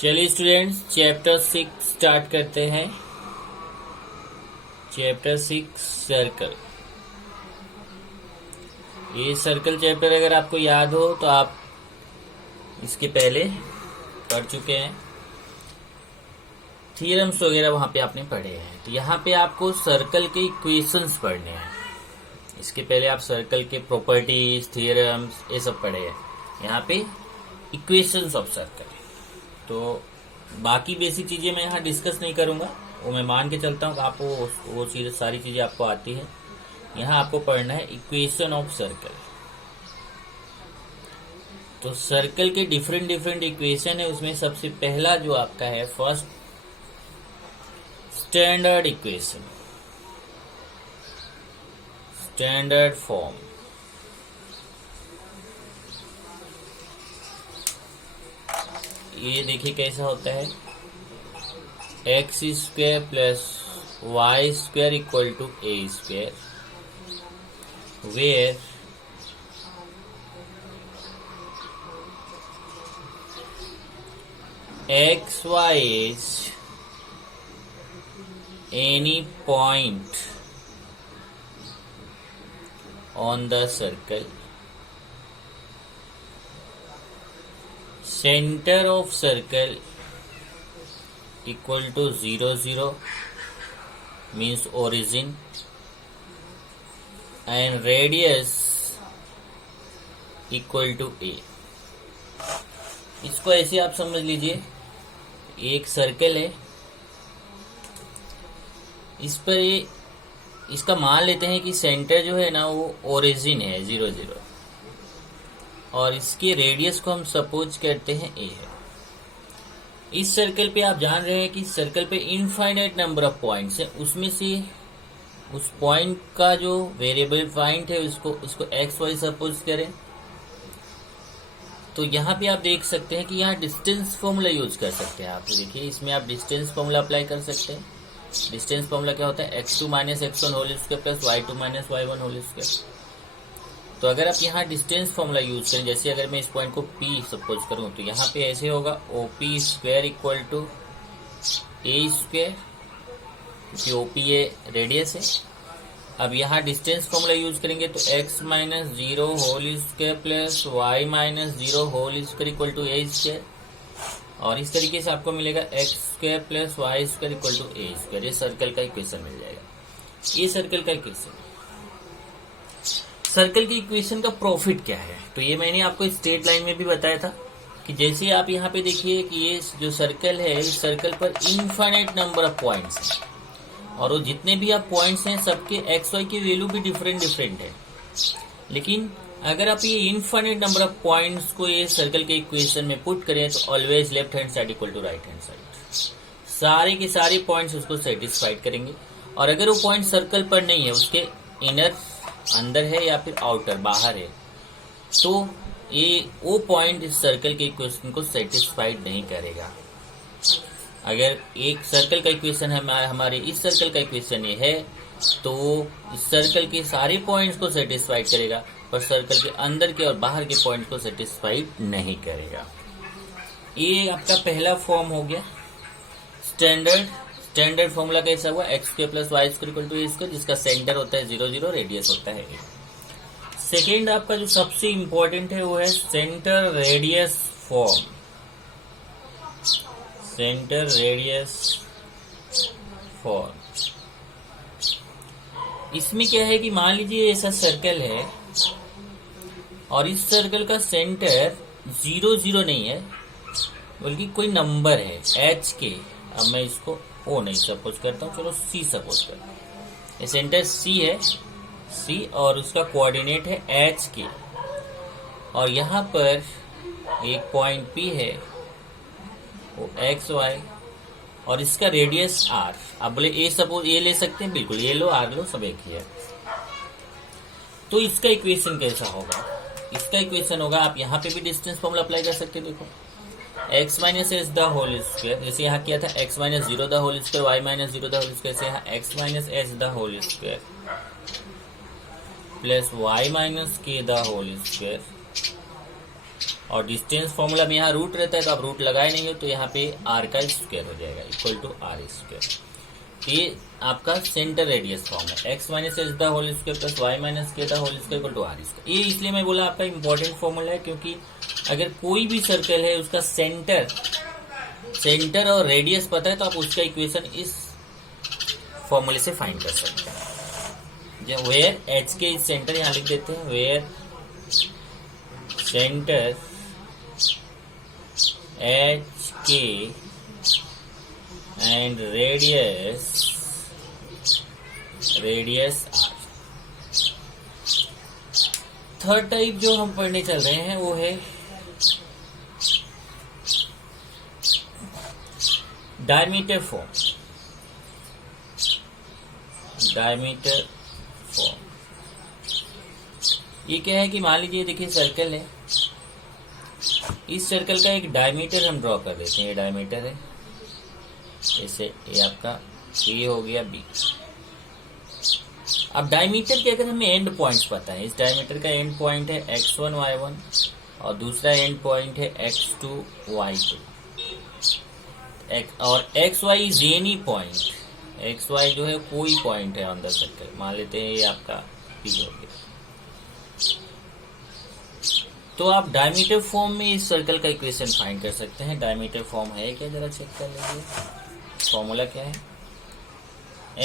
चलिए students, chapter 6 start करते हैं। Chapter 6 circle. ये सर्कल चैप्टर अगर आपको याद हो तो आप इसके पहले पढ़ चुके हैं, थ्योरम्स वगैरह वहां पे आपने पढ़े हैं। तो यहाँ पे आपको सर्कल के इक्वेशंस पढ़ने हैं। इसके पहले आप सर्कल के प्रॉपर्टीज, थ्योरम्स ये सब पढ़े हैं। यहाँ पे इक्वेशंस ऑफ सर्कल। तो बाकी बेसिक चीजें मैं यहाँ डिस्कस नहीं करूंगा, वो मैं मान के चलता हूँ कि आपको वो चीजें सारी चीजें आपको आती है। यहाँ आपको पढ़ना है इक्वेशन ऑफ सर्कल। तो सर्कल के डिफरेंट डिफरेंट इक्वेशन है, उसमें सबसे पहला जो आपका है first standard equation, standard form. ये देखिए कैसा होता है, x square plus Y square equal to a square, where x y is any point on the circle, center of circle equal to 0 0 means origin, and radius equal to a। इसको ऐसे आप समझ लीजिए, एक सर्कल है, इस पर ये इसका मान लेते हैं कि सेंटर जो है ना वो ओरिजिन है 0 0, और इसके रेडियस को हम सपोज करते हैं ए है। इस सर्कल पे आप जान रहे हैं कि सर्कल पे इनफाइनाइट नंबर ऑफ पॉइंट्स हैं, उसमें से उस पॉइंट का जो वेरिएबल पॉइंट है उसको एक्स वाई सपोज करें। तो यहाँ पे आप देख सकते हैं कि यहाँ डिस्टेंस फॉर्मूला यूज कर सकते हैं। आप देखिए इसमें आप डिस्टेंस फॉर्मूला अप्लाई कर सकते हैं। डिस्टेंस फॉर्मूला क्या होता है, x2 minus x1 whole square plus y2 minus y1 whole square. तो अगर आप यहाँ डिस्टेंस फॉर्मूला यूज करें, जैसे अगर मैं इस पॉइंट को P सपोज करूं तो यहाँ पे ऐसे होगा OP square equal to a square, क्योंकि OP ये रेडियस है। अब यहाँ डिस्टेंस फॉर्मूला यूज करेंगे तो x minus 0 whole square plus y minus 0 whole square equal to a square, और इस तरीके से आपको मिलेगा x square plus Y square equal to a square. ये सर्कल का इक्वेशन मिल जाएगा। ये सर्कल का इक्वेशन। सर्कल की इक्वेशन का प्रॉफिट क्या है, तो ये मैंने आपको स्ट्रेट लाइन में भी बताया था कि जैसे आप यहाँ पे देखिए कि ये जो सर्कल है, इस सर्कल पर इनफाइनाइट नंबर ऑफ पॉइंट्स हैं, और वो जितने भी आप पॉइंट्स हैं सबके एक्स वाई की वैल्यू भी डिफरेंट डिफरेंट है। लेकिन अगर आप ये इनफाइनाइट नंबर ऑफ पॉइंट्स को ये सर्कल के इक्वेशन में पुट करें तो always left hand side equal to right hand side, सारे के सारे पॉइंट्स उसको सेटिस्फाइड करेंगे। और अगर वो पॉइंट सर्कल पर नहीं है, उसके इनर अंदर है या फिर आउटर बाहर है, तो ये वो पॉइंट इस सर्कल के इक्वेशन को सेटिस्फाइड नहीं करेगा। अगर एक सर्कल का इक्वेशन है हमारे इस सर्कल का इक्वेशन ये है, तो इस सर्कल के सारे पॉइंट्स को सेटिस्फाइड करेगा, पर सर्कल के अंदर के और बाहर के पॉइंट को सेटिस्फाइड नहीं करेगा। ये आपका पहला फॉर्म हो गया स्टैंडर्ड फॉर्मूला कैसा हुआ, x square plus Y square equal to a square, जिसका सेंटर होता है 0 0, रेडियस होता है। सेकेंड आपका जो सबसे इंपॉर्टेंट है वो है centre radius form. Centre radius form, इसमें क्या है कि मान लीजिए ऐसा सर्कल है और इस सर्कल का सेंटर 0 0 नहीं है, बल्कि कोई नंबर है h के। अब मैं इसको O नहीं सपोज करता हूँ, चलो C सपोज करता हूँ। ये सेंटर C है, C, और उसका कोऑर्डिनेट है h के, और यहाँ पर एक पॉइंट P है वो x y, और इसका रेडियस r। अब बोले ए सपोज ये ले सकते हैं, बिल्कुल ये लो, r लो, सब एक ही है। तो इसका इक्वेशन कैसा होगा, इसका इक्वेशन होगा, आप यहाँ पे भी डिस्टेंस फॉर्मूला अप्लाई कर सकते हैं। देखो x minus H the whole square, जैसे यहाँ किया था x minus 0 the whole square, y minus 0 the whole square, से यहाँ x minus H the whole square plus y minus के द होल स्क्वायर और डिस्टेंस फॉर्मूला में यहाँ रूट रहता है, तो आप रूट लगाए नहीं हो, तो यहाँ पे आर का स्क्वायर हो जाएगा इक्वल टू आर स्क्वायर। ये आपका सेंटर रेडियस फॉर्म है, X minus H the whole square plus Y minus के the whole square equal to R square. ये इसलिए मैं बोला आपका इंपॉर्टेंट फॉर्मूला है, क्योंकि अगर कोई भी सर्कल है उसका सेंटर और रेडियस पता है तो आप उसका इक्वेशन इस फॉर्मूले से फाइंड कर सकते हैं। वेयर एच के इस सेंटर यहां लिख देते हैं, where centre h k and radius r. Third type जो हम पढ़ने चल रहे हैं वो है डायमीटर फॉर्म। ये क्या है कि मान लीजिए देखिए सर्कल है, इस सर्कल का एक डायमीटर हम ड्रॉ कर देते हैं। ये डायमीटर है, जैसे ये आपका ए हो गया बी। अब डायमीटर के अगर हमें एंड पॉइंट्स पता है, इस डायमीटर का एंड पॉइंट है x1 y1 और दूसरा एंड पॉइंट है x2 y2 और xy is any point. xy जो है कोई पॉइंट है ऑन द सर्कल, मान लेते हैं ये आपका P हो गया। तो आप डायमीटर फॉर्म में इस सर्कल का इक्वेशन फाइंड कर सकते हैं। डायमीटर फॉर्म है क्या, जरा चेक कर लीजिए। फॉर्मूला क्या है,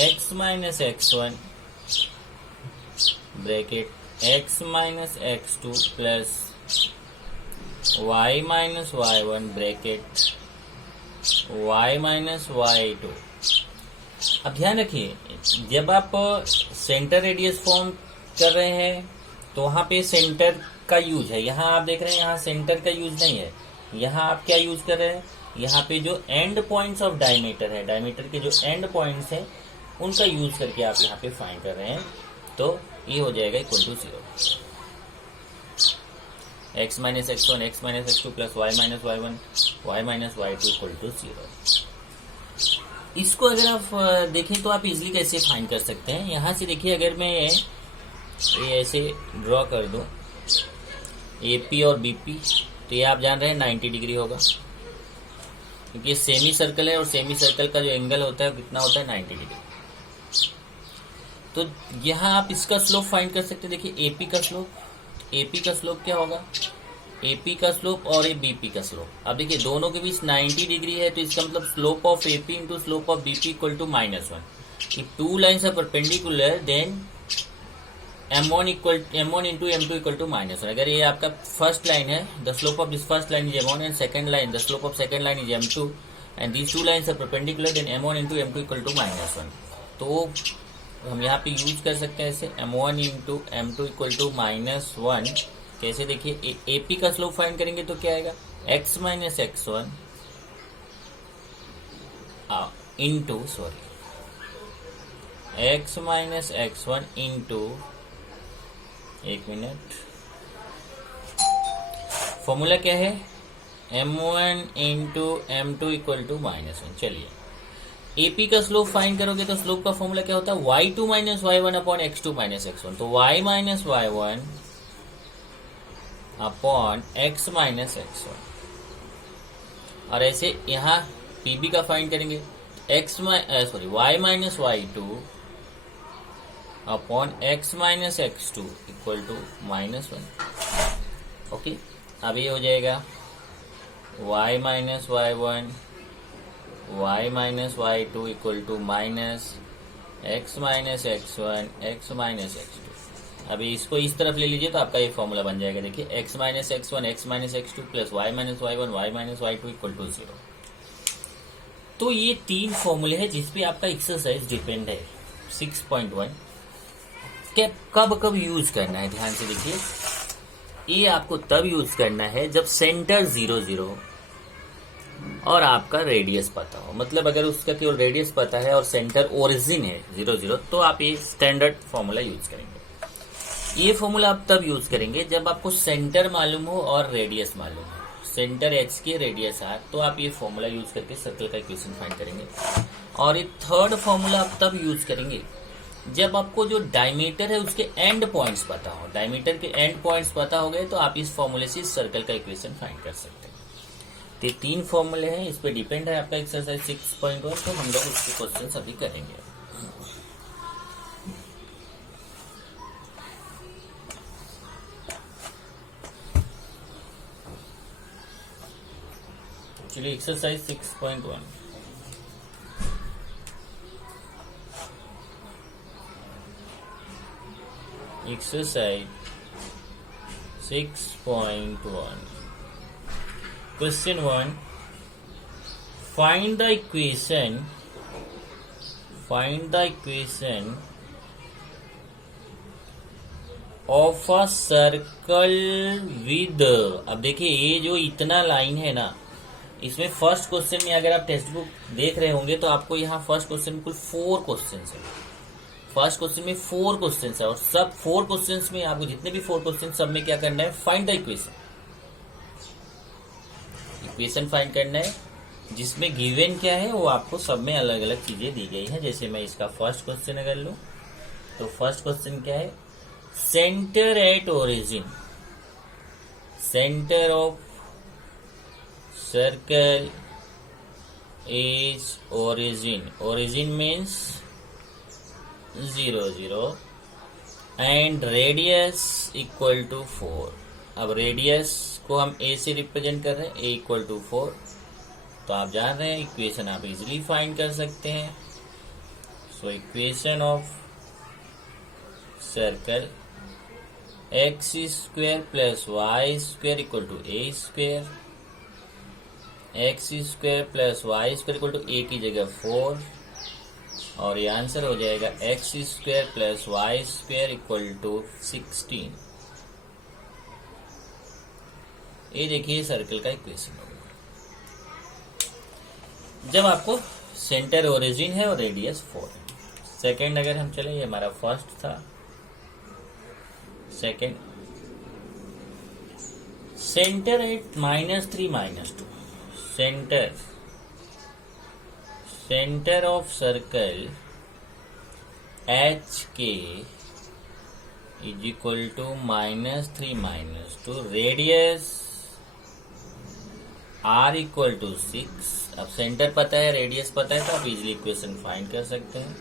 x minus x1 bracket x minus x2 plus y minus y1 bracket y minus y2। अब ध्यान रखिए, जब आप सेंटर रेडियस फॉर्म कर रहे हैं तो वहां पे सेंटर का यूज है। यहाँ आप देख रहे हैं यहाँ सेंटर का यूज नहीं है, यहाँ आप क्या यूज कर रहे हैं, यहाँ पे जो एंड पॉइंट्स ऑफ डायमीटर है, डायमीटर के जो एंड पॉइंट्स है उनका यूज करके आप यहाँ पे फाइंड कर रहे हैं। तो ये हो जाएगा equal to 0, x minus x1 x minus x2 plus y minus y1 y minus y2 equal to 0। इसको अगर आप देखें तो आप इजीली कैसे फाइंड कर सकते हैं। यहाँ से देखिए, अगर मैं ये ऐसे ड्रॉ कर दूं AP और BP, तो ये आप जान रहे हैं 90 डिग्री होगा, क्योंकि ये सेमी सर्कल है और सेमी सर्कल का जो एंगल होता है कितना होता है 90 डिग्री। तो यहाँ आप इसका स्लोप फाइंड कर सकते हैं। देखिए AP का स्लोप क्या होगा, AP का स्लोप और ये BP का स्लोप। अब देखिए दोनों के बीच 90 डिग्री है, तो इसका मतलब slope of AP into slope of BP equal to -1। If two lines are perpendicular, then m1 into m2 equal to -1। अगर ये आपका फर्स्ट लाइन है, the slope of this first line is m1 and second line the slope of second line is m2 and these two lines are perpendicular, then m1 into m2 equal to -1। तो हम यहाँ पे use कर सकते हैं ऐसे m1 into m2 equal to -1। कैसे, देखिए AP का स्लोप फाइंड करेंगे तो क्या आएगा, x minus x1 into x minus x1 into, एक मिनट, फॉर्मूला क्या है, m1 into m2 equal to -1। चलिए AP का स्लोप फाइंड करोगे तो स्लोप का फॉर्मूला क्या होता है, y2 minus y1 upon x2 minus x1। तो y minus y1 upon x minus x1। और ऐसे यहाँ PB का फाइंड करेंगे, y minus y2 upon x minus x2 equal to -1। Okay, अब ये हो जाएगा y minus y1 y minus y2 equal to minus x minus x1 x minus x2। अभी इसको इस तरफ ले लीजिए तो आपका ये फॉर्मूला बन जाएगा। देखिए x minus x1 x minus x2 plus y minus y1 y minus y2 equal to 0। तो ये तीन फॉर्मूले हैं जिसपे आपका एक्सरसाइज डिपेंड है। 6.1 कब कब यूज करना है, ध्यान से देखिए। ये आपको तब यूज करना है जब सेंटर 0 0 और आपका रेडियस पता हो। मतलब अगर उसका केवल रेडियस पता है और सेंटर ओरिजिन है 0 0, तो आप ये स्टैंडर्ड फॉर्मूला यूज करेंगे। ये फॉर्मूला आप तब यूज करेंगे जब आपको सेंटर मालूम हो और रेडियस मालूम हो। सेंटर h के रेडियस r, तो आप ये फॉर्मूला यूज करके सर्कल का इक्वेशन फाइंड करेंगे। और ये थर्ड फॉर्मूला आप तब यूज करेंगे जब आपको जो डायमीटर है उसके एंड पॉइंट्स पता हो, डायमीटर के एंड पॉइंट्स पता हो गए तो आप इस फॉर्मूले से इस सर्कल का इक्वेशन फाइंड कर सकते हैं। तो 3 फॉर्मूले हैं, इस पे डिपेंड है आपका एक्सरसाइज 6.1। तो हम लोग उसके क्वेश्चन अभी करेंगे। चलिए exercise 6.1। Exercise 6.1 question 1, find the equation of a circle with. अब देखिए ये जो इतना लाइन है ना, इसमें फर्स्ट क्वेश्चन में अगर आप टेक्स्ट बुक देख रहे होंगे तो आपको यहाँ फर्स्ट क्वेश्चन में कुल 4 क्वेश्चन है। फर्स्ट क्वेश्चन में 4 क्वेश्चन है और सब 4 क्वेश्चन में आपको जितने भी 4 क्वेश्चन सब में क्या करना है, फाइंड द इक्वेशन फाइंड करना है, जिसमें गिवन क्या है वो आपको सब में अलग अलग चीजें दी गई है। जैसे मैं इसका फर्स्ट क्वेश्चन अगर लूं तो फर्स्ट क्वेश्चन क्या है, centre at origin, centre of circle is origin, origin means 0 0 and radius equal to 4। अब रेडियस को हम a से रिप्रेजेंट कर रहे हैं, a इक्वल टू 4। तो आप जान रहे हैं इक्वेशन आप इजिली फाइंड कर सकते हैं। So equation of circle x square plus Y square equal to a square, x square plus Y square equal to a की जगह 4, और ये आंसर हो जाएगा x square plus Y square equal to 16। ये देखिए सर्कल का इक्वेशन होगा जब आपको सेंटर ओरिजिन है और रेडियस 4 है। सेकंड अगर हम चले, ये हमारा फर्स्ट था। Second, centre at -3 -2, centre of circle H K is equal to -3 -2, radius r equal to 6। अब सेंटर पता है, रेडियस पता है, तो आप इजिली इक्वेशन फाइंड कर सकते हैं।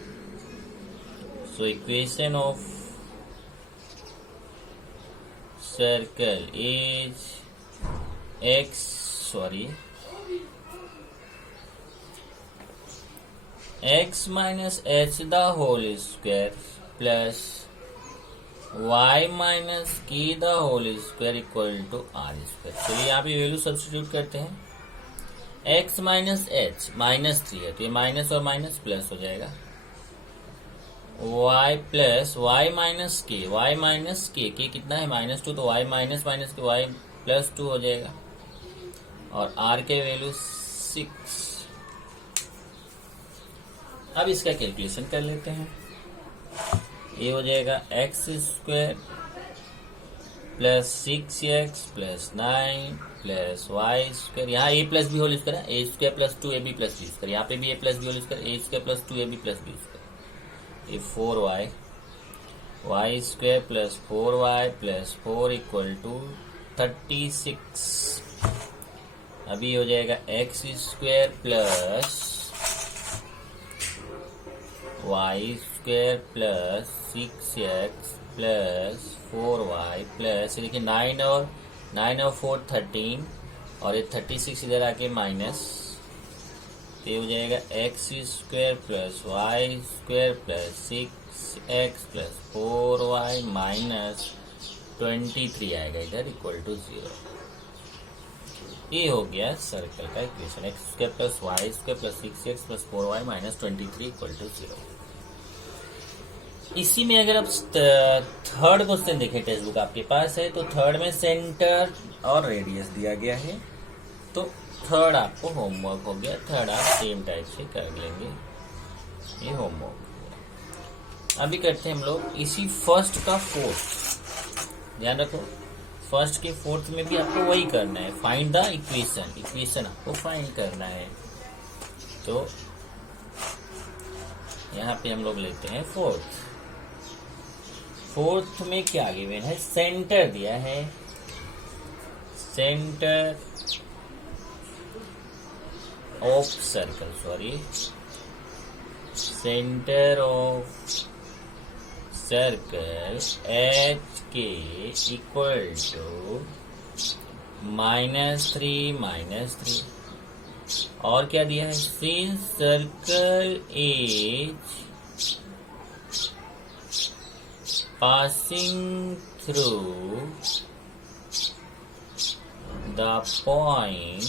So equation of circle is x minus h the whole square plus y minus k the whole square equal to r square. चलिए यहाँ पे वैल्यू सब्स्टिट्यूट करते हैं। x माइनस h -3 है, तो ये माइनस और माइनस प्लस हो जाएगा। y plus y minus k कितना है, -2, तो y माइनस के y प्लस 2 हो जाएगा, और r के वैल्यू 6। अब इसका कैलकुलेशन कर लेते हैं। ये हो जाएगा x square plus 6x plus 9 plus Y square, यहाँ a plus b whole square है, a square plus 2ab plus B square, यहाँ पे भी a plus b whole square, a square plus 2ab plus B square, ये 4y, y square plus 4y plus 4 equal to 36। अभी हो जाएगा x square plus Y square plus 6x plus 4y plus, देखिए 9 और 4 13, और ये 36 इधर आके माइनस, तो ये हो जाएगा x square plus Y square plus 6x plus 4y minus 23 आएगा इधर इक्वल टू 0। ये हो गया सर्कल का equation, x square plus Y square plus 6x plus 4y minus 23 equal to 0। इसी में अगर आप थर्ड क्वेश्चन देखें, टेक्स्ट बुक आपके पास है, तो थर्ड में सेंटर और रेडियस दिया गया है, तो थर्ड आपको होमवर्क हो गया। थर्ड आप सेम टाइप से कर लेंगे, ये होमवर्क। अभी करते हैं हम लोग इसी फर्स्ट का फोर्थ। ध्यान रखो, फर्स्ट के फोर्थ में भी आपको वही करना है, फाइंड द इक्वेशन आपको फाइंड करना है। तो यहाँ पे हम लोग लेते हैं फोर्थ। फोर्थ में क्या गिवन है, सेंटर दिया है, centre of circle, centre of circle H k equal to -3 और क्या दिया है, since circle is passing through the point,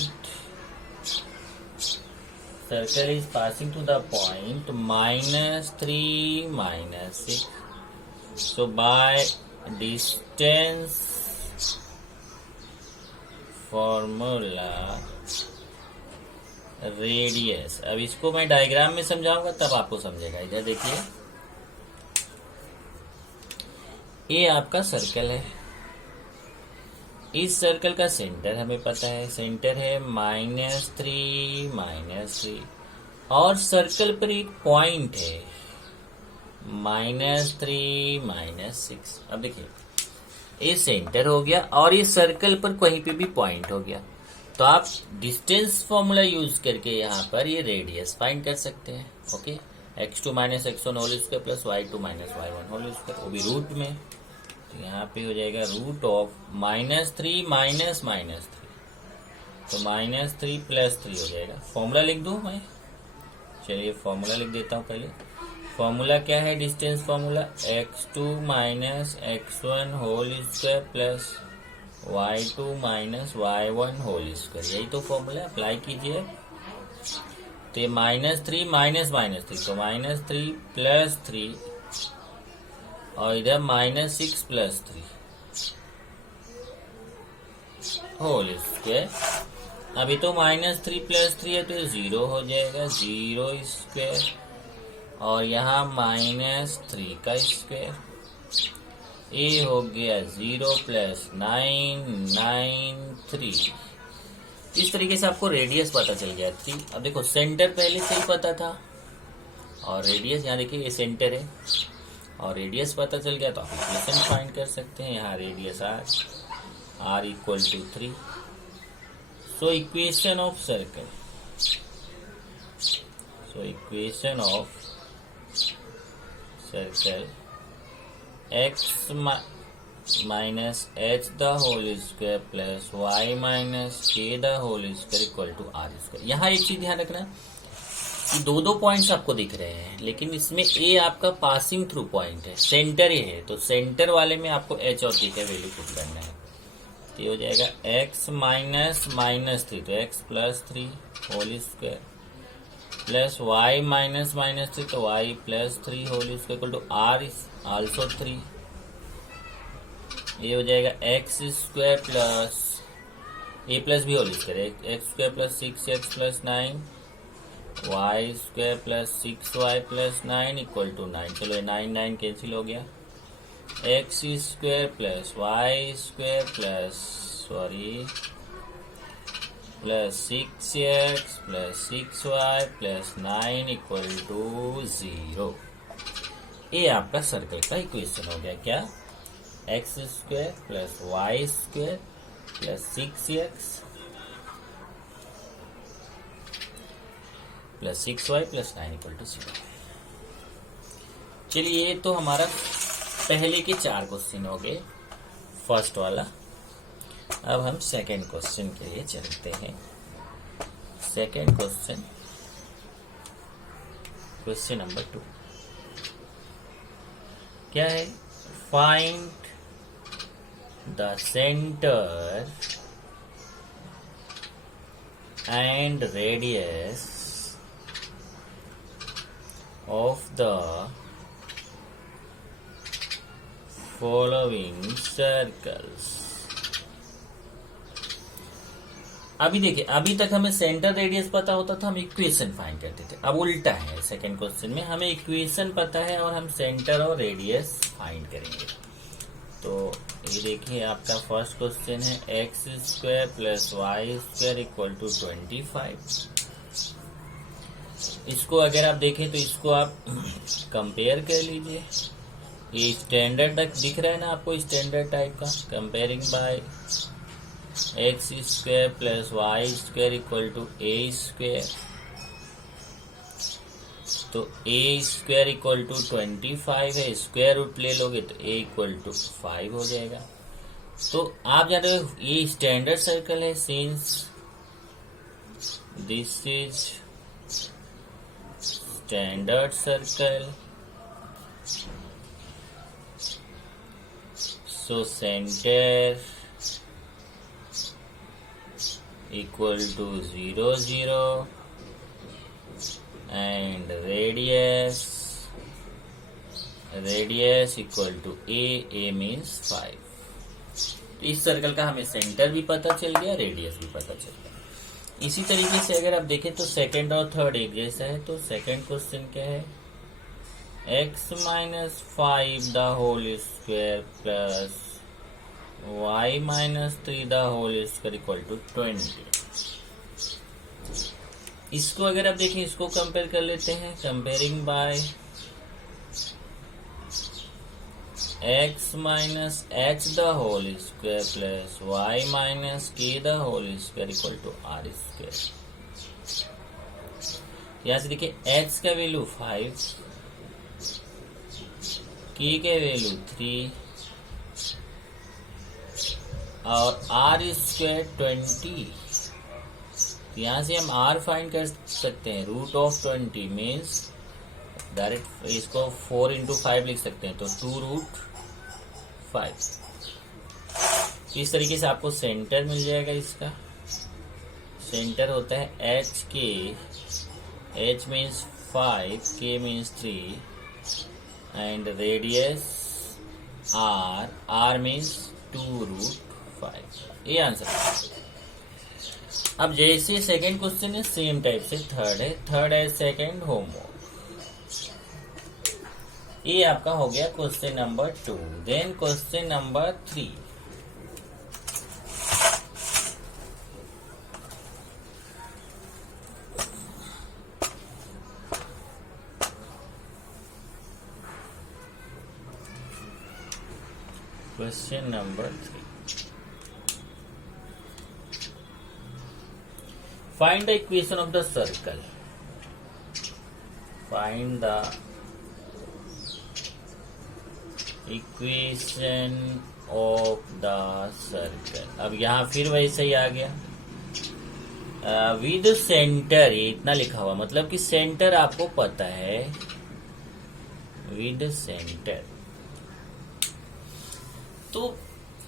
circle is passing to the point -3 -6. So by distance formula radius, अब इसको मैं डायग्राम में समझाऊंगा तब आपको समझेगा। इधर देखिए, ये आपका सर्कल है, इस सर्कल का सेंटर हमें पता है, सेंटर है -3 -3 और सर्कल पर एक पॉइंट है -3 -6। अब देखिए, ये सेंटर हो गया और ये सर्कल पर कहीं पे भी पॉइंट हो गया, तो आप डिस्टेंस फॉर्मूला यूज करके यहाँ पर ये रेडियस फाइंड कर सकते हैं। Okay, x2 - x1 whole square plus y2 - y1 whole square, वो भी रूट में, तो यहाँ पे हो जाएगा रूट ऑफ -3 -3, तो -3 + 3 हो जाएगा। फॉर्मूला लिख दूं मैं, चलिए फॉर्मूला लिख देता हूँ पहले। फॉर्मूला क्या है, distance formula x2 - x1 whole square plus y2 - y1 whole square, यही तो फॉर्मूला, अप्लाई कीजिए। तो ये -3 -3, तो -3 + 3 और इधर -6 + 3 होल स्क्वायर। अभी तो -3 + 3 है तो 0 हो जाएगा, 0 स्क्वायर और यहाँ -3 का स्क्वायर, ये हो गया 0 + 9 9 3। इस तरीके से आपको रेडियस पता चल गया 3। अब देखो, सेंटर पहले से ही पता था और रेडियस, यहाँ देखिए ये सेंटर है और रेडियस पता चल गया, तो आप इक्वेशन फाइंड कर सकते हैं। यहाँ radius r = 3। So equation of circle, x - h the whole square plus y - k the whole square equal to r²। यहाँ एक चीज ध्यान रखना कि दो पॉइंट्स आपको दिख रहे हैं, लेकिन इसमें a आपका पासिंग थ्रू पॉइंट है, सेंटर ये है, तो सेंटर वाले में आपको h और k का वैल्यू पुट करना है। तो ये हो जाएगा x -3, तो x + 3 whole square plus y -3, तो y + 3 whole square equal to r also 3। ये हो जाएगा x² plus a plus b whole square, x² + 6x + 9 y² + 6y + 9 equal to 9। चलो 9 9 कैंसिल हो गया, x² plus y² plus 6x + 6y + 9 equal to 0। ये आपका circle का इक्वेशन हो गया, क्या, x² plus y² plus 6x plus 6y + 9 equal to 0। चलिए, ये तो हमारा पहले के 4 क्वेश्चन हो गए, फर्स्ट वाला। अब हम सेकंड क्वेश्चन के लिए चलते हैं। सेकंड क्वेश्चन, क्वेश्चन नंबर 2 क्या है, find the centre and radius of the following circles। अभी देखिए, अभी तक हमें सेंटर रेडियस पता होता था, हम इक्वेशन फाइंड करते थे। अब उल्टा है, सेकंड क्वेश्चन में हमें इक्वेशन पता है और हम सेंटर और रेडियस फाइंड करेंगे। तो ये देखिए, आपका फर्स्ट क्वेश्चन है x² plus y² equal to 25। इसको अगर आप देखें तो इसको आप कंपेयर कर लीजिए, ये स्टैंडर्ड दिख रहा है ना आपको, स्टैंडर्ड टाइप का। Comparing by x square plus Y square equal to a square, तो ए स्क्वायर इक्वल टू 25 है, स्क्वायर रूट ले लोगे तो ए इक्वल टू 5 हो जाएगा। तो आप जान रहे हो ये स्टैंडर्ड सर्कल है, since this is standard circle, so centre equal to 0 0 and radius equal to a means 5। इस सर्कल का हमें सेंटर भी पता चल गया, रेडियस भी पता चल गया। इसी तरीके से अगर आप देखें तो सेकंड और थर्ड एक जैसा है। तो सेकंड क्वेश्चन क्या है, x minus 5 the whole square plus y minus 3 the whole square equal to 20। इसको अगर आप देखें, इसको कंपेयर कर लेते हैं। Comparing by x minus h the whole square plus y minus k the whole square equal to r square. यहां से देखिए h का वैल्यू 5, k का वैल्यू 3 और r स्क्वायर 20। यहां से हम r फाइंड कर सकते हैं। रूट ऑफ 20 मीन्स डायरेक्ट इसको 4 इंटू 5 लिख सकते हैं, तो 2 रूट 5। इस तरीके से आपको सेंटर मिल जाएगा। इसका सेंटर होता है h के, h means 5, k means 3 and radius r, r means 2 root 5। ये आंसर है। अब जैसे सेकंड क्वेश्चन है सेम टाइप से थर्ड है। थर्ड है सेकंड होमवर्क। ये आपका हो गया question number 2। Then question number 3। Question number 3, find the equation of the circle, find the equation of the circle। अब यहाँ फिर वैसे ही आ गया विद सेंटर, ये इतना लिखा हुआ, मतलब कि सेंटर आपको पता है विद सेंटर। तो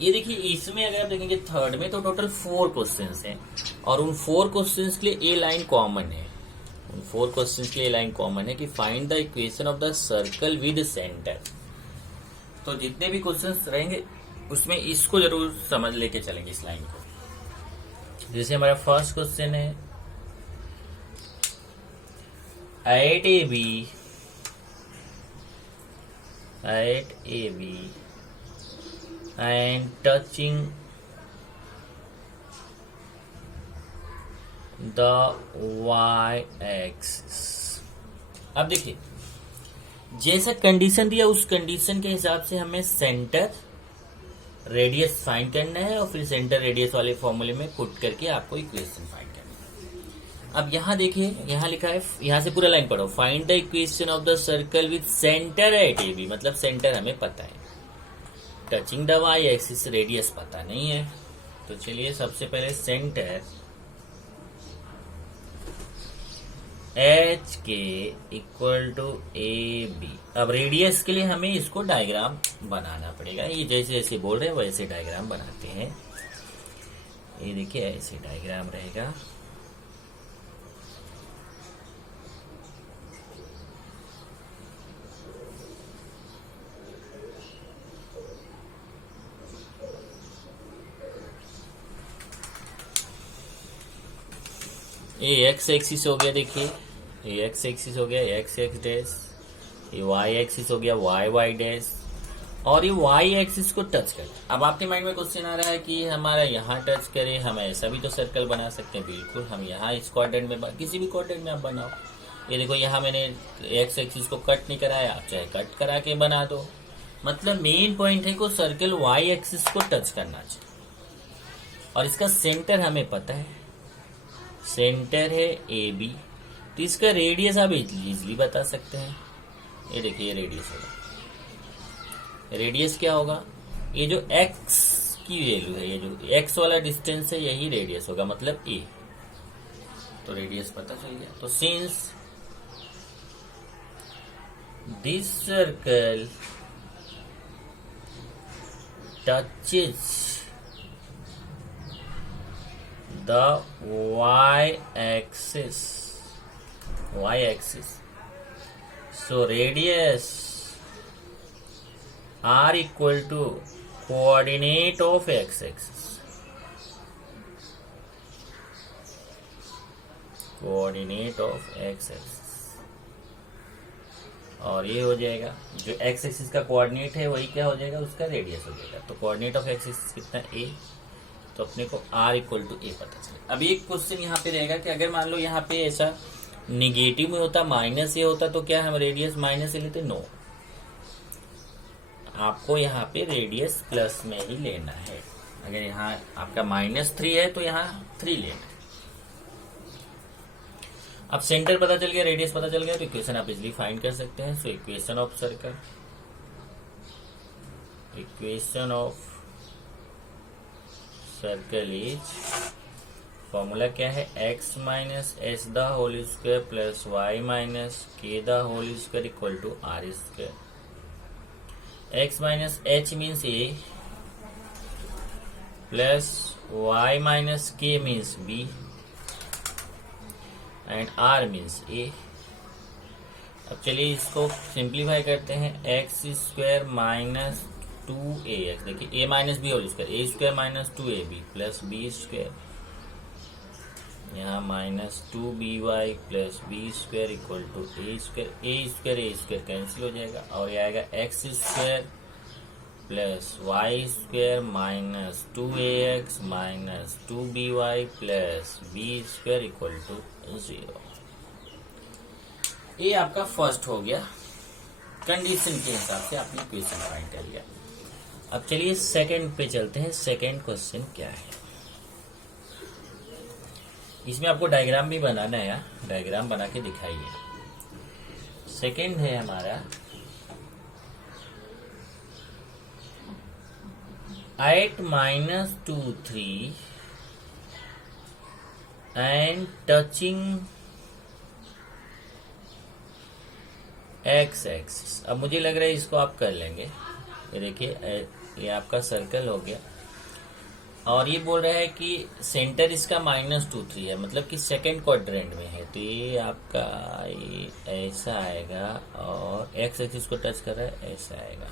ये देखिए इसमें अगर आप देखेंगे थर्ड में तो टोटल 4 क्वेश्चंस हैं और उन 4 क्वेश्चंस के लिए ए लाइन कॉमन है। उन 4 क्वेश्चंस के लिए ए लाइन कॉमन है कि find the equation of the circle with centre. तो जितने भी क्वेश्चंस रहेंगे उसमें इसको जरूर समझ लेके चलेंगे इस लाइन को। जैसे हमारा फर्स्ट क्वेश्चन है at a b and touching the y-axis। अब देखिए जैसा कंडीशन दिया उस कंडीशन के हिसाब से हमें सेंटर रेडियस फाइंड करना है और फिर सेंटर रेडियस वाले फॉर्मूले में पुट करके आपको इक्वेशन फाइंड करना है। अब यहाँ देखिए, यहाँ लिखा है, यहाँ से पूरा लाइन पढ़ो, find the equation of the circle with centre at a b, मतलब सेंटर हमें पता है, touching the y axis radius पता नहीं है। तो चलिए सबसे पहले centre h k equal to a b. अब रेडियस के लिए हमें इसको डायग्राम बनाना पड़ेगा। ये जैसे जैसे बोल रहे हैं वैसे डायग्राम बनाते हैं। ये देखिए ऐसे डायग्राम रहेगा। ये एक्स एक्सिस हो गया, देखिए ये एक्स एक्सिस हो गया, एक्स एक्स डैश, ये वाई एक्सिस हो गया, वाई वाई डैश, और ये वाई एक्सिस को टच कर। अब आपके माइंड में क्वेश्चन आ रहा है कि हमारा यहाँ टच करे, हम ऐसा भी तो सर्कल बना सकते हैं। बिल्कुल, हम यहाँ इस क्वाड्रेंट में, किसी भी क्वाड्रेंट में आप बनाओ। ये देखो यहाँ मैंने एक्स एक्सिस को कट नहीं कराया, आप चाहे कट करा के बना दो। मतलब मेन पॉइंट है को सर्कल वाई एक्सिस को टच करना चाहिए, और इसका सेंटर हमें पता है, सेंटर है ए बी, तो इसका रेडियस आप इजीली बता सकते हैं। ये देखिए, ये रेडियस होगा, रेडियस क्या होगा, ये जो एक्स की वैल्यू है, ये जो एक्स वाला डिस्टेंस है, यही रेडियस होगा, मतलब ए। तो रेडियस पता चल गया। तो since this circle touches the y-axis, so radius r equal to coordinate of x-axis, coordinate of x-axis, और ये हो जाएगा जो एक्स एक्सिस का कोऑर्डिनेट है वही क्या हो जाएगा, उसका रेडियस हो जाएगा। तो कोऑर्डिनेट ऑफ एक्स एक्सिस कितना, ए, तो अपने को आर इक्वल टू ए पता चले। अब एक क्वेश्चन यहाँ पे रहेगा कि अगर मान लो यहाँ पे ऐसा निगेटिव में होता, माइनस ए होता, तो क्या हम रेडियस माइनस ए लेते? नो, आपको यहाँ पे रेडियस प्लस में ही लेना है। अगर यहाँ आपका -3 है तो यहाँ 3 लेना है। अब सेंटर पता चल गया, रेडियस पता चल गया, तो इक्वेशन आप इजिली फाइंड कर सकते हैं। So equation of circle, equation of circle is, formula क्या है, x minus H the whole square plus Y minus के the whole square equal to R square. x minus H means A plus y minus K means b and r means a। अब चलिए इसको simplify करते हैं, x square minus 2ax, देखिए a minus B whole square, a square minus 2ab plus B square, यहाँ minus 2by plus B square equal to a square cancel हो जाएगा, और ये आएगा x square plus Y square minus 2ax minus 2by plus B square equal to 0। ये आपका first हो गया, कंडीशन के हिसाब से आपने इक्वेशन फाइंड कर लिया। अब चलिए सेकंड पे चलते हैं। सेकंड क्वेश्चन क्या है, इसमें आपको डायग्राम भी बनाना है, डायग्राम बना के दिखाइए। सेकंड है हमारा 8 - 2 3 and touching x एक्सिस। अब मुझे लग रहा है इसको आप कर लेंगे। ये देखिए, ये आपका सर्कल हो गया, और ये बोल रहा है कि सेंटर इसका -2 3 है, मतलब कि सेकंड क्वाड्रेंट में है। तो ये आपका ये ऐसा आएगा, और x एक्सिस को टच कर रहा है, ऐसा आएगा।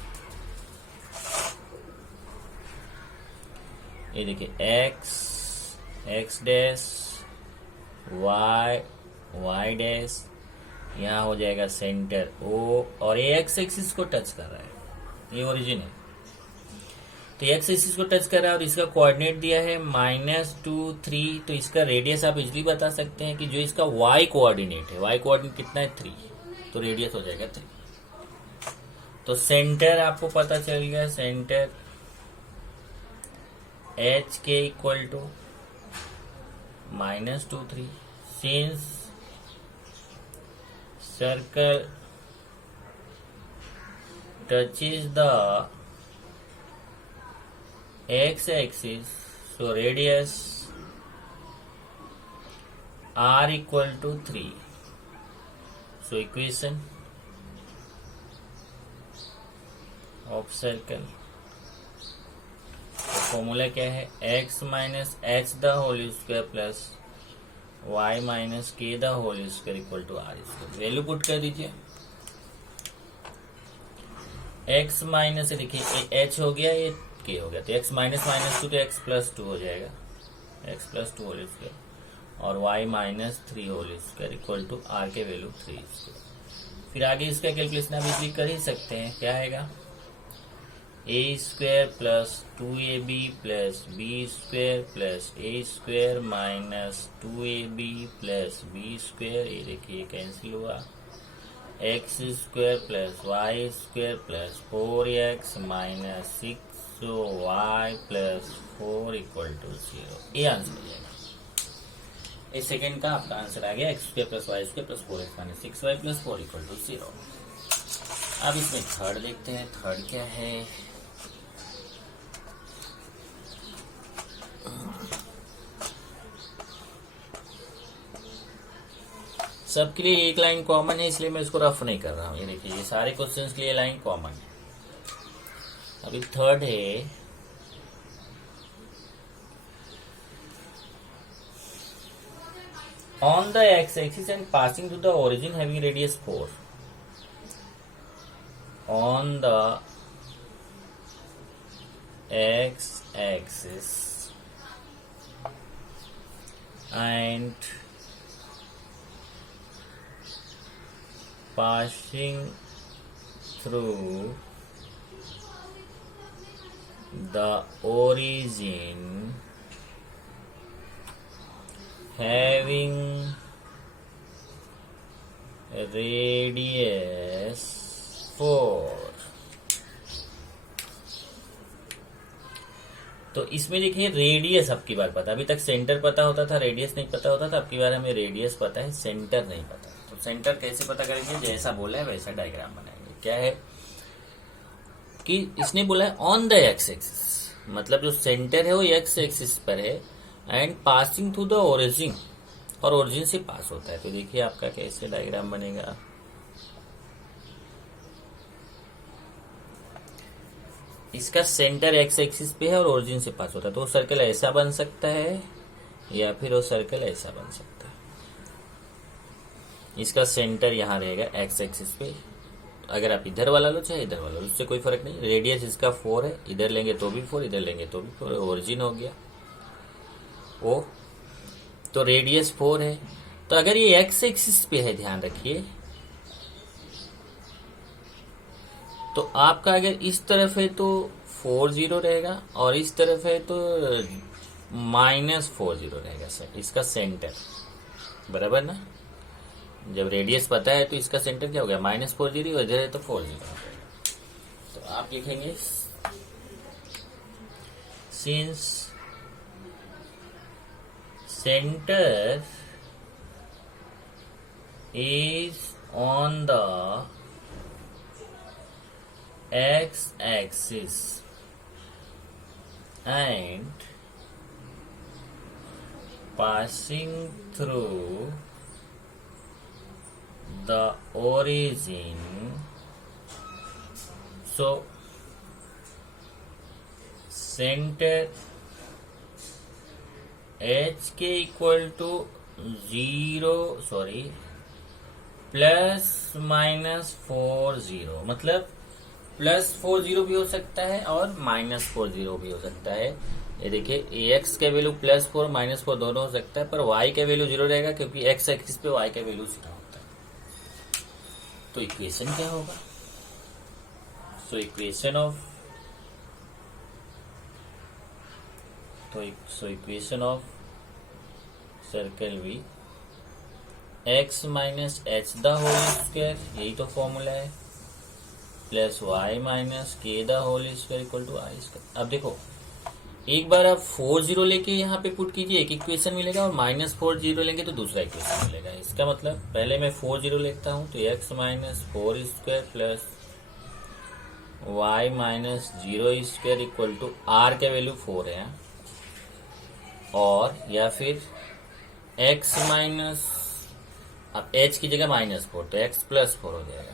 ये देखिए, x डैश, y डैश, यहाँ हो जाएगा सेंटर O, और ये एक्स एक्सिस को टच कर रहा है, ये ओरिजिन है। तो एक्स एक्सिस को टच कर रहा है, और इसका कोऑर्डिनेट दिया है -2 3, तो इसका रेडियस आप इजिली बता सकते हैं कि जो इसका y कोऑर्डिनेट है, y कोऑर्डिनेट कितना है 3, तो रेडियस हो जाएगा 3। तो सेंटर आपको पता चल गया, centre h k equal to -2 3, since circle touches the x axis, so radius r equal to 3. So equation of circle, formula क्या है, x minus H the whole square plus y minus के the whole square equal to R square. Value put कर दीजिए। x minus, देखिए ये h हो गया, ये k हो गया, तो x माइनस -2 तो x प्लस 2 हो जाएगा, x प्लस 2 होल स्क्वायर, और y minus 3 whole square equal to r के वैल्यू 3 स्क्वायर। फिर आगे इसका कैलकुलेशन आप इजीली कर ही सकते हैं। क्या आएगा, a square plus 2ab plus b square plus a square minus 2ab plus b square, ये देखिए कैंसिल हुआ, x square plus Y square plus 4x minus 6y plus 4 equal to 0। ये आंसर हो जाएगा। इस सेकेंड का आपका आंसर आ गया x square plus Y square plus 4x minus 6y plus 4 equal to 0। अब इसमें थर्ड देखते हैं, थर्ड क्या है। सबके लिए एक लाइन कॉमन है, इसलिए मैं इसको रफ नहीं कर रहा हूं। ये देखिए, ये सारे क्वेश्चंस के लिए लाइन कॉमन है। अभी थर्ड है, on the x axis and passing to the origin having radius 4, on the x axis and passing through the origin having radius 4। तो इसमें देखिए रेडियस आपकी बार पता, अभी तक सेंटर पता होता था, रेडियस नहीं पता होता था। अब की बार हमें रेडियस पता है, सेंटर नहीं पता। तो सेंटर कैसे पता करेंगे, जैसा बोला है वैसा डायग्राम बनाएंगे। क्या है कि इसने बोला है ऑन द एक्स एक्सिस, मतलब जो सेंटर है वो एक्स एक्सिस पर है and passing through the origin, और ओरिजिन से पास होता है। तो देखिए आपका कैसे डायग्राम बनेगा। इसका सेंटर एक्स एक्सिस पे है और ओरिजिन से पास होता है, तो वो सर्कल ऐसा बन सकता है या फिर वो सर्कल ऐसा बन सकता है। इसका सेंटर यहां रहेगा एक्स एक्सिस पे। अगर आप इधर वाला लो चाहे इधर वाला लो, उससे कोई फर्क नहीं। रेडियस इसका 4 है, इधर लेंगे तो भी 4, इधर लेंगे तो भी 4। ओरिजिन हो गया ओ, तो रेडियस 4 है। तो अगर ये एक्स एक्सिस पे है, ध्यान रखिए, तो आपका अगर इस तरफ है तो 4 0 रहेगा और इस तरफ है तो -4 0 रहेगा सर, इसका सेंटर। बराबर ना, जब रेडियस पता है तो इसका सेंटर क्या हो गया, -4 0, इधर है तो 4 0 हो जाएगा। तो आप लिखेंगे since centre is on the x axis and passing through the origin, so center h k equal to 0 +-4 0, मतलब +4 0 भी हो सकता है और -4 0 भी हो सकता है। ये देखिए ax का वैल्यू +4 -4 दोनों हो सकता है, पर y का वैल्यू 0 रहेगा क्योंकि x एक्सिस पे y का वैल्यू 0 होता है। तो इक्वेशन क्या होगा, so equation of circle v x minus h the whole square, यही तो फॉर्मूला है, प्लस वाई माइनस के the whole square equal to I square. अब देखो, एक बार आप 4 0 लेके यहाँ पे पुट कीजिए, एक इक्वेशन मिलेगा, और -4 0 लेंगे तो दूसरा इक्वेशन मिलेगा। इसका मतलब पहले मैं 4 0 लिखता हूँ, तो x -4 square plus y -0 square equal to r का वैल्यू 4 है, और या फिर x माइनस, अब h की जगह -4 तो x +4 हो जाएगा,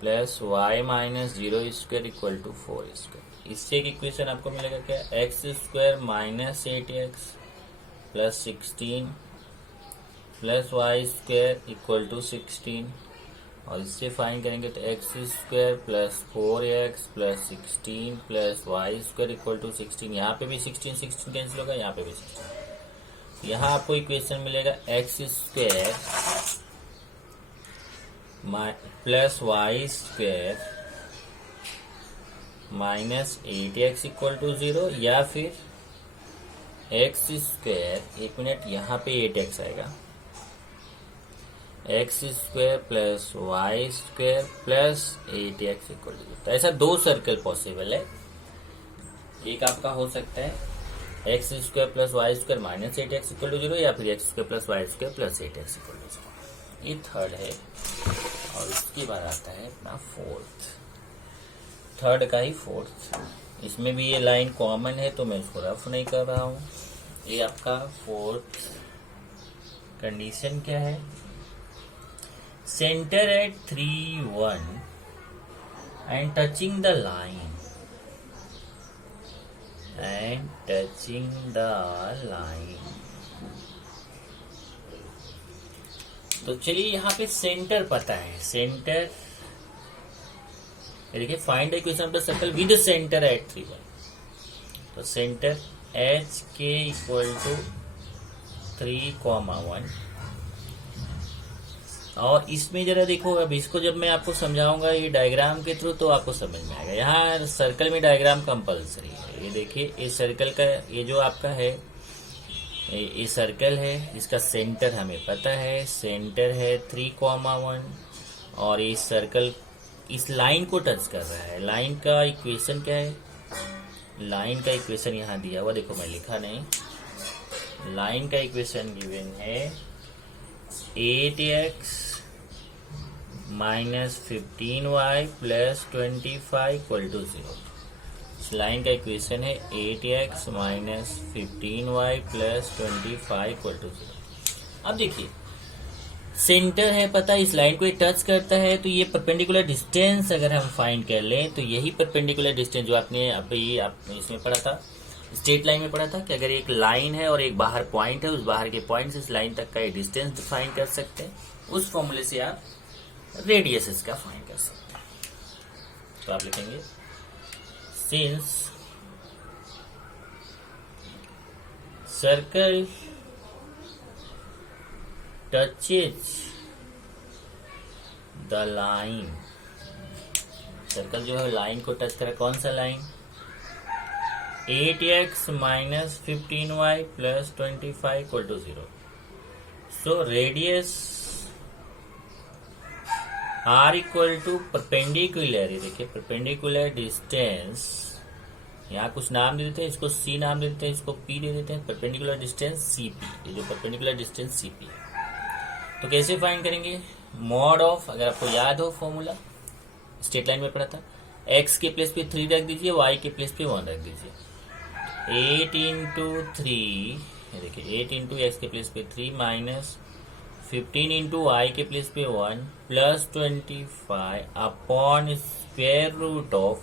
plus y -0 square equal to 4 square. इससे एक इक्वेशन आपको मिलेगा क्या, x square -8x plus 16 plus Y square equal to 16, और इससे फाइंड करेंगे तो x square plus 4x plus 16 plus Y square equal to 16। यहाँ पे भी 16 कैंसिल होगा, यहाँ पे भी 16। यहाँ आपको इक्वेशन मिलेगा x square plus Y square -8x equal to 0, या फिर x स्क्वायर, एक मिनट, यहाँ पे 8x आएगा, x square plus Y square plus 8x equal to 0। तो ऐसा दो सर्कल पॉसिबल है। एक आपका हो सकता है x square plus Y square minus 8x equal to 0, या फिर x square plus Y square plus 8x equal to 0। ये थर्ड है। और इसके बाद आता है अपना फोर्थ, थर्ड का ही फोर्थ। इसमें भी ये लाइन कॉमन है तो मैं इसको रफ नहीं कर रहा हूं। ये आपका फोर्थ कंडीशन क्या है? Centre at 3, 1 and touching the line तो चलिए यहाँ पे सेंटर पता है। सेंटर देखिए, find the equation of the circle with centre at 3, 1। तो centre h k equal to 3, 1। और इसमें जरा देखो, अब इसको जब मैं आपको समझाऊंगा ये डायग्राम के थ्रू तो आपको समझ में आएगा। यहाँ सर्कल में डायग्राम कंपलसरी है। ये देखिए, इस सर्कल का ये जो आपका है ये सर्कल है, इसका सेंटर हमें पता है। सेंटर है 3, 1 और इस सर्कल इस लाइन को टच कर रहा है। लाइन का इक्वेशन क्या है? लाइन का इक्वेशन यहाँ दिया हुआ, देखो मैं लिखा नहीं। लाइन का इक्वेशन गिवन है 8x minus 15y plus 25 equal to 0। इस लाइन का इक्वेशन है 8x minus 15y plus 25 equal to 0। अब देखिए, सेंटर है पता, इस लाइन को ये टच करता है, तो ये परपेंडिकुलर डिस्टेंस अगर हम फाइंड कर लें तो यही परपेंडिकुलर डिस्टेंस जो आपने अभी आपने इसमें पढ़ा था, स्ट्रेट लाइन में पढ़ा था कि अगर एक लाइन है और एक बाहर पॉइंट है, उस बाहर के पॉइंट से इस लाइन तक का डिस्टेंस डिफाइन कर सकते हैं। उस फॉर्मूले से आप रेडियस इसका फाइंड कर सकते हैं। तो आप लिखेंगे since circle touches the line, circle जो है लाइन को टच करे। कौन सा line? 8x minus 15y plus 25 equal to 0। So radius r equal to perpendicular, ये देखिए परपेंडिकुलर डिस्टेंस, यहाँ कुछ नाम दे देते हैं, इसको c नाम दे देते हैं, इसको p दे देते हैं। परपेंडिकुलर डिस्टेंस cp, ये जो परपेंडिकुलर डिस्टेंस cp है। तो कैसे फाइंड करेंगे? मॉड ऑफ, अगर आपको याद हो फॉर्मूला स्ट्रेट लाइन में पढ़ा था, x के प्लेस पे 3 रख दीजिए, y के प्लेस पे 1 रख दीजिए। 8 इंटू 3, देखिए 8 इंटू एक्स के प्लेस पे 3 माइनस 15 इंटू वाई के प्लेस पे 1 plus 25 upon square root of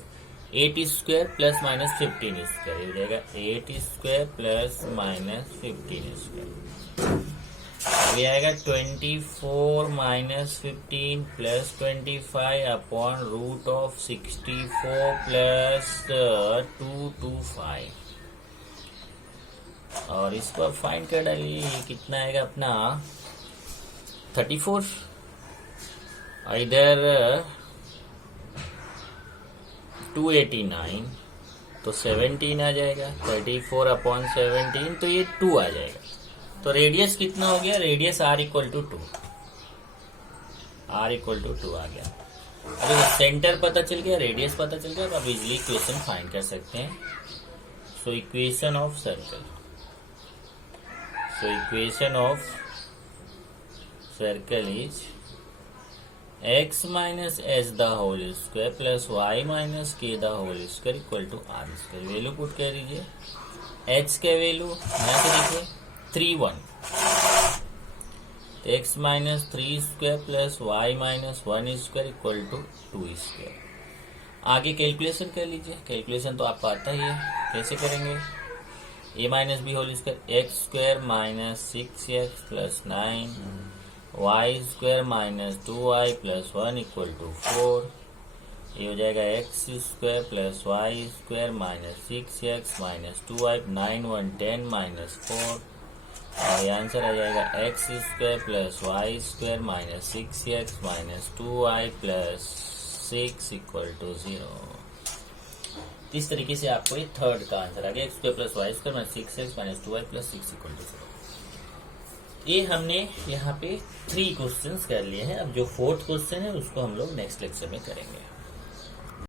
8 square plus minus 15 square. ये हो जाएगा 8 स्क्वायर प्लस माइनस 15 स्क्वायर। ये आएगा 24 minus 15 plus 25 upon root of 64 plus 225। और इसको आप फाइंड कर डालिए, ये कितना आएगा अपना 34। इधर 289 तो 17 आ जाएगा। 34 अपॉन 17 तो ये 2 आ जाएगा। तो रेडियस कितना हो गया? Radius r equal to 2, r equal to 2 आ गया। अरे सेंटर पता चल गया, रेडियस पता चल गया, तो आप इजिली इक्वेशन फाइंड कर सकते हैं। So equation of circle, equation of circle is x minus H the whole square plus Y minus के the whole square equal to R square. Value put कर दीजिए। h के वैल्यू यहाँ पे देखिए 3, 1, तो x minus 3 square plus Y minus 1 square equal to 2 square. आगे calculation कर लीजिए। कैलकुलेशन तो आपको आता ही है, कैसे करेंगे? a minus B whole square, x square minus 6x plus 9 y square minus 2y plus 1 equal to 4। ये हो जाएगा x square plus Y square minus 6x minus 2y, 9, 1, 10 minus 4। और ये आंसर आ जाएगा x square plus Y square minus 6x minus 2y plus 6 equal to 0। इस तरीके से आपको ये थर्ड का आंसर आ गया, x square plus Y square minus 6x minus 2y plus 6 equal to 0। ये हमने यहाँ पे 3 क्वेश्चंस कर लिए हैं। अब जो 4th क्वेश्चन है उसको हम लोग नेक्स्ट लेक्चर में करेंगे।